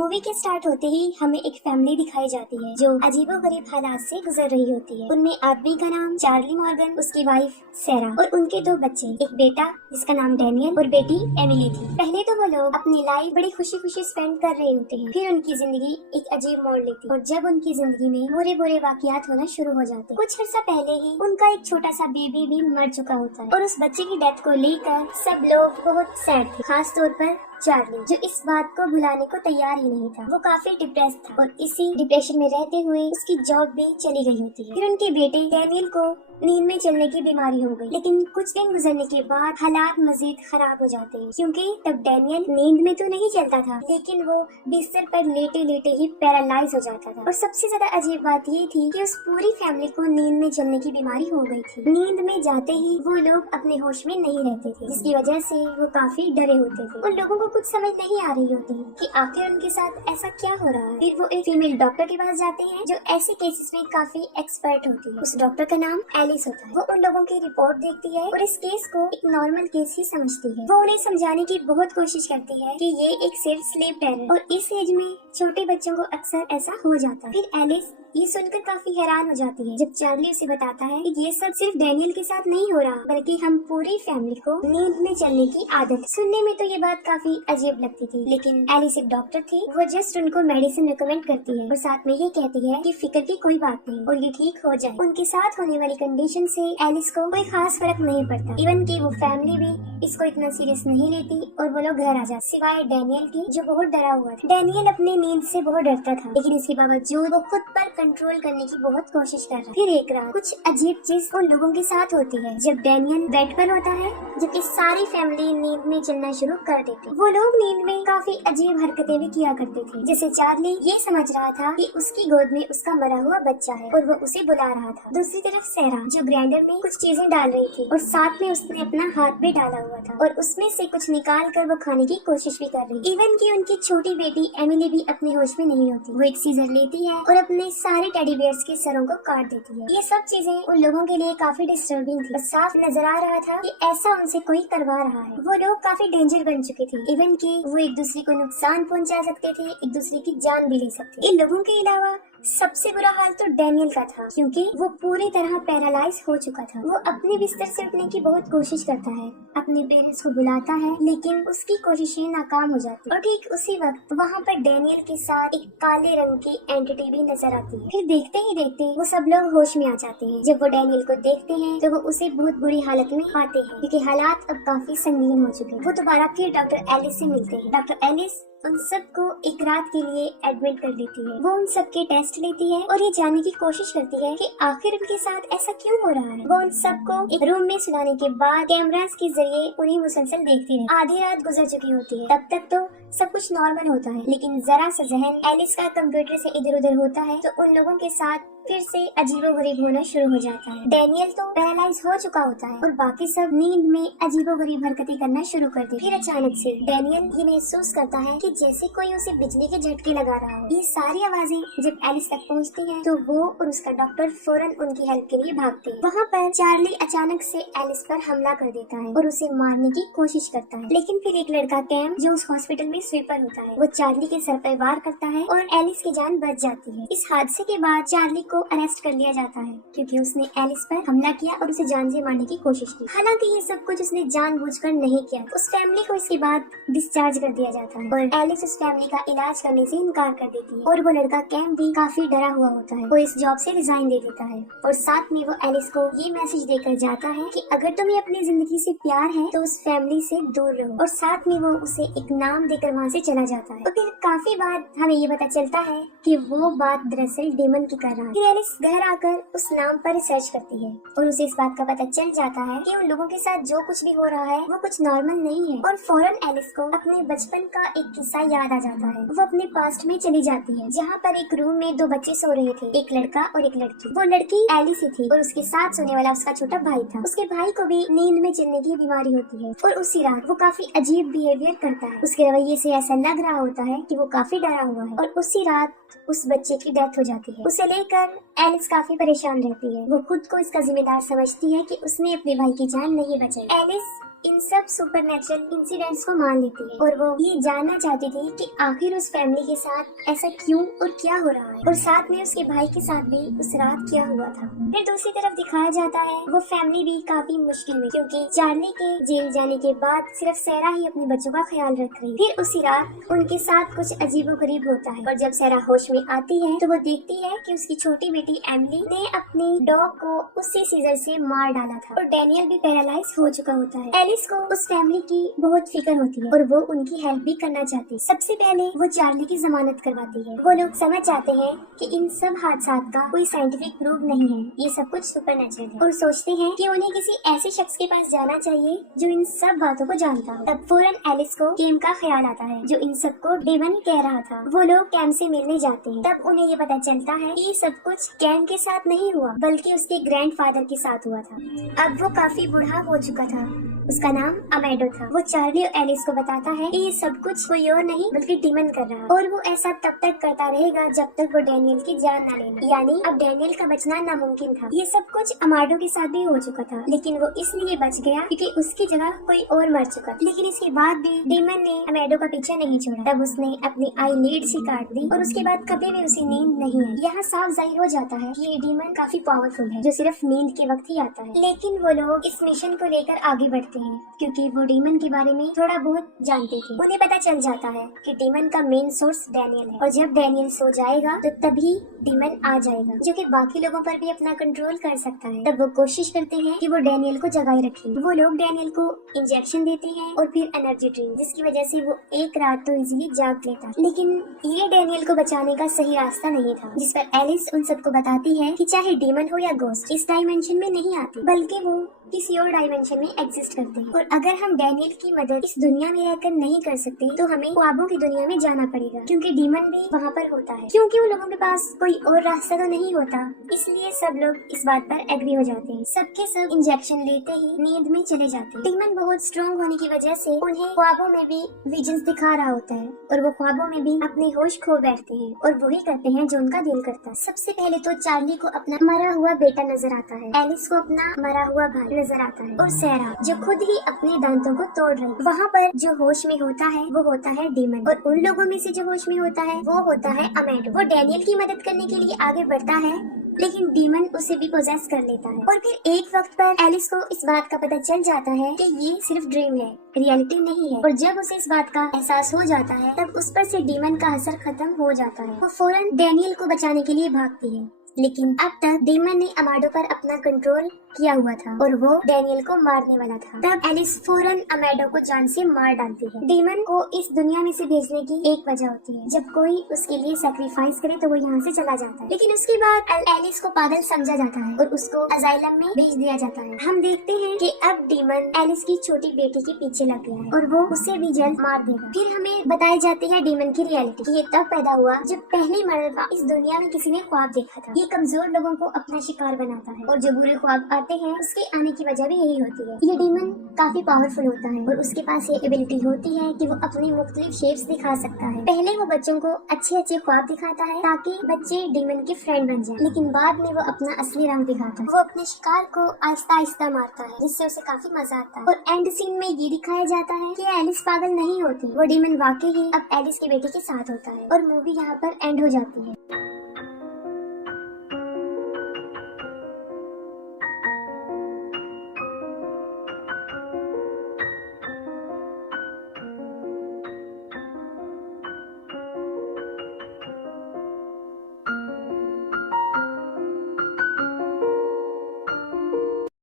Movie के start होते ही हमें एक फैमिली दिखाई जाती है जो अजीबोगरीब हालात से गुजर रही होती है। उनमें आदमी का नाम चार्ली मॉर्गन, उसकी वाइफ सेरा और उनके दो बच्चे, एक बेटा जिसका नाम डैनियल और बेटी एमिली थी। पहले तो वो लोग अपनी लाइफ बड़ी खुशी खुशी स्पेंड कर रहे होते हैं, फिर उनकी जिंदगी एक अजीब मोड़ लेती है और जब उनकी जिंदगी में बुरे बुरे वाकयात होना शुरू हो जाते हैं। कुछ अर्सा पहले ही उनका एक छोटा सा बेबी भी मर चुका होता है और उस बच्चे की डेथ को लेकर सब लोग बहुत सैड थे, खास तौर पर चार्ली, जो इस बात को भुलाने को तैयार ही नहीं था। वो काफी डिप्रेस था और इसी डिप्रेशन में रहते हुए उसकी जॉब भी चली गई होती है। फिर उनके बेटे डैनियल को नींद में चलने की बीमारी हो गई, लेकिन कुछ दिन गुजरने के बाद हालात मजीद खराब हो जाते हैं, क्योंकि तब डैनियल नींद में तो नहीं चलता था, लेकिन वो बिस्तर पर लेटे लेटे ही पैरालाइज हो जाता था। और सबसे ज्यादा अजीब बात ये थी कि उस पूरी फैमिली को नींद में चलने की बीमारी हो गई थी। नींद में जाते ही वो लोग अपने होश में नहीं रहते थे, जिसकी वजह से वो काफी डरे होते थे। उन लोगों को कुछ समझ नहीं आ रही होती कि आखिर उनके साथ ऐसा क्या हो रहा है। फिर वो एक फीमेल डॉक्टर के पास जाते हैं जो ऐसे केसेस में काफी एक्सपर्ट होती है। उस डॉक्टर का नाम एलिस होता है। वो उन लोगों की रिपोर्ट देखती है और इस केस को एक नॉर्मल केस ही समझती है। वो उन्हें समझाने की बहुत कोशिश करती है कि ये एक सिर्फ स्लीप टेरर और इस एज में छोटे बच्चों को अक्सर ऐसा हो जाता है। फिर एलिस ये सुनकर काफी हैरान हो जाती है जब चार्ली उसे बताता है कि ये सब सिर्फ डैनियल के साथ नहीं हो रहा, बल्कि हम पूरी फैमिली को नींद में चलने की आदत। सुनने में तो ये बात काफी अजीब लगती थी, लेकिन एलिस एक डॉक्टर थी। वो जस्ट उनको मेडिसिन रिकमेंड करती है और साथ में ये कहती है कि फिक्र की कोई बात नहीं और ये ठीक हो जाए। उनके साथ होने वाली कंडीशन से एलिस को कोई खास फर्क नहीं पड़ता। इवन की वो फैमिली भी इसको इतना सीरियस नहीं लेती और वो लोग घर आ जाते, सिवाय डैनियल की जो बहुत डरा हुआ था। डैनियल अपनी नींद से बहुत डरता था, लेकिन इसके बावजूद वो खुद पर कंट्रोल करने की बहुत कोशिश कर रहा है। फिर एक रात कुछ अजीब चीज उन लोगों के साथ होती है जब डैनियल बेड पर होता है, जबकि सारी फैमिली नींद में चलना शुरू कर देती। वो लोग नींद में काफी अजीब हरकतें भी किया करते थे, जैसे चार्ली ये समझ रहा था कि उसकी गोद में उसका मरा हुआ बच्चा है और वो उसे बुला रहा था। दूसरी तरफ सेरा जो ग्राइंडर में कुछ चीजें डाल रही थी और साथ में उसने अपना हाथ भी डाला हुआ था और उसमें से कुछ निकाल कर वो खाने की कोशिश भी कर रही। इवन की उनकी छोटी बेटी एमिली भी अपने होश में नहीं होती। वो एक सीजर लेती है और अपने सारे टेडी बियर्स के सरों को काट देती है। ये सब चीजें उन लोगों के लिए काफी डिस्टर्बिंग थी और साफ नजर आ रहा था कि ऐसा उनसे कोई करवा रहा है। वो लोग काफी डेंजर बन चुके थे, इवन कि वो एक दूसरे को नुकसान पहुंचा सकते थे, एक दूसरे की जान भी ले सकते। इन लोगों के अलावा सबसे बुरा हाल तो डैनियल का था, क्योंकि वो पूरी तरह पैरालाइज हो चुका था। वो अपने बिस्तर से उठने की बहुत कोशिश करता है, अपने पेरेंट्स को बुलाता है, लेकिन उसकी कोशिशें नाकाम हो जाती। और ठीक उसी वक्त वहाँ पर डैनियल के साथ एक काले रंग की एंटिटी भी नजर आती है। फिर देखते ही देखते वो सब लोग होश में आ जाते हैं। जब वो डैनियल को देखते हैं तो वो उसे बहुत बुरी हालत में पाते हैं, क्योंकि हालात अब काफी संगीन हो चुके हैं। वो दोबारा फिर डॉक्टर एलिस से मिलते हैं। डॉक्टर एलिस उन सबको एक रात के लिए एडमिट कर देती है। वो उन सबके टेस्ट लेती है और ये जानने की कोशिश करती है कि आखिर उनके साथ ऐसा क्यों हो रहा है। वो उन सबको एक रूम में सुलाने के बाद कैमरास के जरिए उन्हें मुसलसल देखती है। आधी रात गुजर चुकी होती है, तब तक तो सब कुछ नॉर्मल होता है, लेकिन जरा सा जहन एलिस का कंप्यूटर से इधर उधर होता है तो उन लोगों के साथ फिर से अजीबोगरीब होना शुरू हो जाता है। डैनियल तो पैरालाइज हो चुका होता है और बाकी सब नींद में अजीबोगरीब हरकतें करना शुरू कर देते। फिर अचानक से डैनियल ये महसूस करता है कि जैसे कोई उसे बिजली के झटके लगा रहा हो। ये सारी आवाजें जब एलिस तक पहुंचती हैं तो वो और उसका डॉक्टर फौरन उनकी हेल्प के लिए भागते हैं। वहाँ पर चार्ली अचानक से एलिस पर हमला कर देता है और उसे मारने की कोशिश करता है, लेकिन फिर एक लड़का कैम जो उस हॉस्पिटल में स्वीपर होता है, वो चार्ली के सर पर वार करता है और एलिस की जान बच जाती है। इस हादसे के बाद चार्ली को अरेस्ट कर लिया जाता है, क्योंकि उसने एलिस पर हमला किया और उसे जान से मारने की कोशिश की। हालांकि ये सब कुछ उसने जानबूझकर नहीं किया। उस फैमिली को इसके बाद डिस्चार्ज कर दिया जाता है और एलिस उस फैमिली का इलाज करने से इनकार कर देती है और वो लड़का कैम भी काफी डरा हुआ होता है। वो इस जॉब से रिजाइन दे देता है और साथ में वो एलिस को ये मैसेज देकर जाता है कि अगर तुम्हें अपनी जिंदगी से प्यार है तो उस फैमिली से दूर रहो, और साथ में वो उसे एक नाम देकर वहाँ से चला जाता है। तो फिर काफी बाद हमें ये पता चलता है कि वो बात दरअसल डेमन की कर रहा है। फिर एलिस घर आकर उस नाम पर रिसर्च करती है और उसे इस बात का पता चल जाता है कि उन लोगों के साथ जो कुछ भी हो रहा है वो कुछ नॉर्मल नहीं है। और फौरन एलिस को अपने बचपन का एक किस्सा याद आ जाता है। वो अपने पास्ट में चली जाती है, जहाँ पर एक रूम में दो बच्चे सो रहे थे, एक लड़का और एक लड़की। वो लड़की एलिस ही थी और उसके साथ सोने वाला उसका छोटा भाई था। उसके भाई को भी नींद में चलने की बीमारी होती है और उसी रात वो काफी अजीब बिहेवियर करता है। उसके रवैये से ऐसा लग रहा होता है कि वो काफी डरा हुआ है और उसी रात उस बच्चे की डेथ हो जाती है। उसे लेकर एलिस काफी परेशान रहती है। वो खुद को इसका जिम्मेदार समझती है कि उसने अपने भाई की जान नहीं बचाई। एलिस इन सब सुपरनेचुरल इंसिडेंट्स को मान लेती है और वो ये जानना चाहती थी कि आखिर उस फैमिली के साथ ऐसा क्यों और क्या हो रहा है, और साथ में उसके भाई के साथ भी उस रात क्या हुआ था। फिर दूसरी तरफ दिखाया जाता है वो फैमिली भी काफी मुश्किल में, क्योंकि चार्ली के जेल जाने के बाद सिर्फ सैरा ही अपने बच्चों का ख्याल रख रही। फिर उसी रात उनके साथ कुछ अजीबोगरीब होता है और जब सैरा होश में आती है तो वो देखती है कि उसकी छोटी बेटी एमिली ने अपने डॉग को उसी सीजर से मार डाला था और डैनियल भी पैरालाइज हो चुका होता है। एलिस को उस फैमिली की बहुत फिक्र होती है और वो उनकी हेल्प भी करना चाहती है। सबसे पहले वो चार्ली की जमानत करवाती है। वो लोग समझ जाते हैं कि इन सब हादसात का कोई साइंटिफिक प्रूफ नहीं है, ये सब कुछ सुपरनेचुरल है, और सोचते हैं कि उन्हें किसी ऐसे शख्स के पास जाना चाहिए जो इन सब बातों को जानता हो। तब फौरन एलिस को कैम का ख्याल आता है जो इन सबको डेमन कह रहा था। वो लोग कैम से मिलने जाते हैं। तब उन्हें ये पता चलता है कि ये सब कुछ कैम के साथ नहीं हुआ बल्कि उसके ग्रैंडफादर के साथ हुआ था। अब वो काफी बूढ़ा हो चुका था। उसका नाम अमेडो था। वो चार्ली और एलिस को बताता है कि ये सब कुछ कोई और नहीं बल्कि डीमन कर रहा है और वो ऐसा तब तक करता रहेगा जब तक वो डैनियल की जान न लेना, यानी अब डैनियल का बचना नामुमकिन था। ये सब कुछ अमाडो के साथ भी हो चुका था, लेकिन वो इसलिए बच गया क्योंकि उसकी जगह कोई और मर चुका था। लेकिन इसके बाद भी डीमन ने अमेडो का पीछा नहीं छोड़ा। तब उसने अपनी आई लीड से काट दी और उसके बाद कभी भी उसे नींद नहीं आई। यहाँ साफ जाहिर हो जाता है कि ये डीमन काफी पावरफुल है जो सिर्फ नींद के वक्त ही आता है। लेकिन वो लोग इस मिशन को लेकर आगे बढ़ते हैं क्योंकि वो डीमन के बारे में थोड़ा बहुत जानते थे। उन्हें पता चल जाता है कि डीमन का मेन सोर्स डैनियल है और जब डैनियल सो जाएगा तो तभी डीमन आ जाएगा जो कि बाकी लोगों पर भी अपना कंट्रोल कर सकता है। तब वो कोशिश करते हैं कि वो डैनियल को जगाए रखें। वो लोग डैनियल को इंजेक्शन देते हैं और फिर एनर्जी ड्रिंक, जिसकी वजह से वो एक रात तो इजीली जाग लेता। लेकिन ये डैनियल को बचाने का सही रास्ता नहीं था, जिस पर एलिस उन सबको बताती है कि चाहे डीमन हो या गोस्ट इस डायमेंशन में नहीं आती बल्कि वो किसी और डायमेंशन में एग्जिस्ट करते हैं। और अगर हम डैनियल की मदद इस दुनिया में रहकर नहीं कर सकते तो हमें ख्वाबों की दुनिया में जाना पड़ेगा, क्योंकि डीमन भी वहाँ पर होता है। क्योंकि उन लोगों के पास कोई और रास्ता तो नहीं होता, इसलिए सब लोग इस बात पर एग्री हो जाते हैं। सबके सब इंजेक्शन लेते ही नींद में चले जाते हैं। डीमन बहुत स्ट्रॉन्ग होने की वजह से उन्हें ख्वाबों में भी विजन्स दिखा रहा होता है और वो ख्वाबों में भी अपनी होश खो बैठते हैं और वही करते हैं जो उनका दिल करता है। सबसे पहले तो चार्ली को अपना मरा हुआ बेटा नजर आता है, एलिस को अपना मरा हुआ भाई नजर आता है और सैरा जो खुद ही अपने दांतों को तोड़ रही है। वहाँ पर जो होश में होता है वो होता है डीमन और उन लोगों में से जो होश में होता है वो होता है अमेडो। वो डैनियल की मदद करने के लिए आगे बढ़ता है लेकिन डीमन उसे भी पोजेस कर लेता है। और फिर एक वक्त पर एलिस को इस बात का पता चल जाता है कि ये सिर्फ ड्रीम है, रियलिटी नहीं है। और जब उसे इस बात का एहसास हो जाता है तब उस पर से डीमन का असर खत्म हो जाता है। वो फौरन डैनियल को बचाने के लिए भागती है, लेकिन अब तक डीमन ने अमाडो पर अपना कंट्रोल किया हुआ था और वो डैनियल को मारने वाला था। तब एलिस फौरन अमाडो को जान से मार डालती है। डीमन को इस दुनिया में से भेजने की एक वजह होती है, जब कोई उसके लिए सैक्रिफाइस करे तो वो यहाँ से चला जाता है। लेकिन उसके बाद एलिस को पागल समझा जाता है और उसको अजाइलम में भेज दिया जाता है। हम देखते हैं कि अब डीमन एलिस की छोटी बेटी के पीछे लग गया है और वो उसे भी जल्द मार देगा। फिर हमें बताई जाती है डीमन की रियलिटी। ये तब पैदा हुआ जब पहली मर्तबा इस दुनिया में किसी ने ख्वाब देखा था। ये कमजोर लोगों को अपना शिकार बनाता है और जो बुरे ख्वाब आते हैं उसके आने की वजह भी यही होती है। ये डीमन काफी पावरफुल होता है और उसके पास ये एबिलिटी होती है कि वो अपनी मुख्तलिफ शेप्स दिखा सकता है। पहले वो बच्चों को अच्छे अच्छे ख्वाब दिखाता है ताकि बच्चे डीमन के फ्रेंड बन जाएं, लेकिन बाद में वो अपना असली रंग दिखाता है। वो अपने शिकार को आहिस्ता आहिस्ता मारता है जिससे उसे काफी मजा आता है। और एंड सीन में ये दिखाया जाता है कि एलिस पागल नहीं होती, वो डीमन वाकई ही अब एलिस की बेटी के साथ होता है और मूवी यहाँ पर एंड हो जाती है।